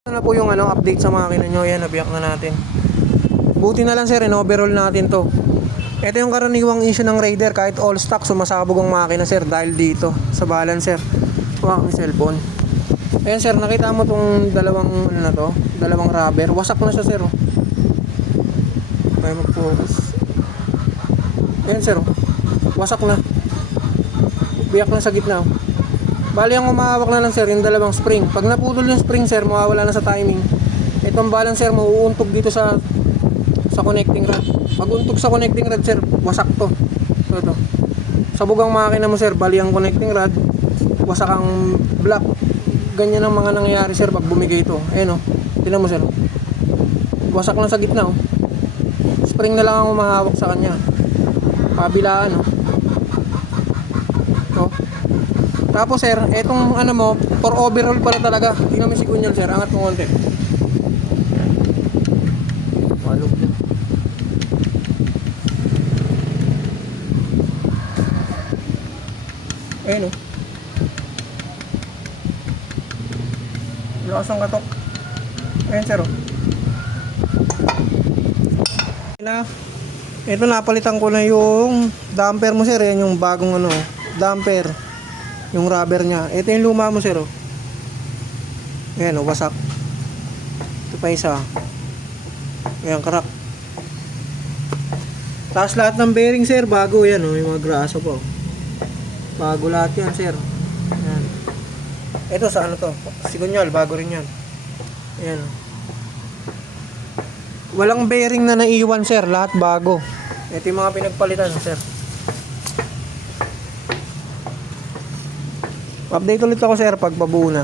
Ito na po yung update sa makina nyo. Yan, nabiyak na natin. Buti na lang sir, in-overhaul natin to. Ito yung karaniwang issue ng Raider. Kahit all stock, sumasabog ang makina sir. Dahil dito, sa balancer. Huwag ang cellphone. Ayan sir, nakita mo tong dalawang dalawang rubber. Wasak na siya sir. Kaya mag-focus. Ayan sir, wasak na. Biyak na sa gitna. Bali ang umahawak na lang sir, yung dalawang spring. Pag naputol yung spring sir, mawawala na sa timing. Itong balancer mo, uuntog dito sa connecting rod. Pag untog sa connecting rod sir, wasak to. Ito. Sabog ang makina mo sir, bali ang connecting rod, wasak ang block. Ganyan ang mga nangyayari sir pag bumigay ito. Ayan o, tingnan mo sir. Wasak lang sa gitna o. Spring na lang ang umahawak sa kanya. Kabilaan o. Tapos sir, etong mo, for overall pala talaga. Tingnan mo si Kunyal sir, angat mo konti. Walog na. Ayan o. Lakas ang katok. Ayan sir o. Ito napalitan ko na yung damper mo sir. Yan yung bagong damper. Yung rubber nya. Ito yung luma mo sir oh. Ayan oh, wasak. Ito pa isa. Ayan, crack. Tapos lahat ng bearing sir, bago yan oh. Yung mga graso po. Bago lahat yan sir. Ayan. Ito sa to? Sigunyal, bago rin yan. Ayan oh. Walang bearing na naiwan sir, lahat bago. Ito yung mga pinagpalitan sir. Update ulit ako sir pag pabuo na.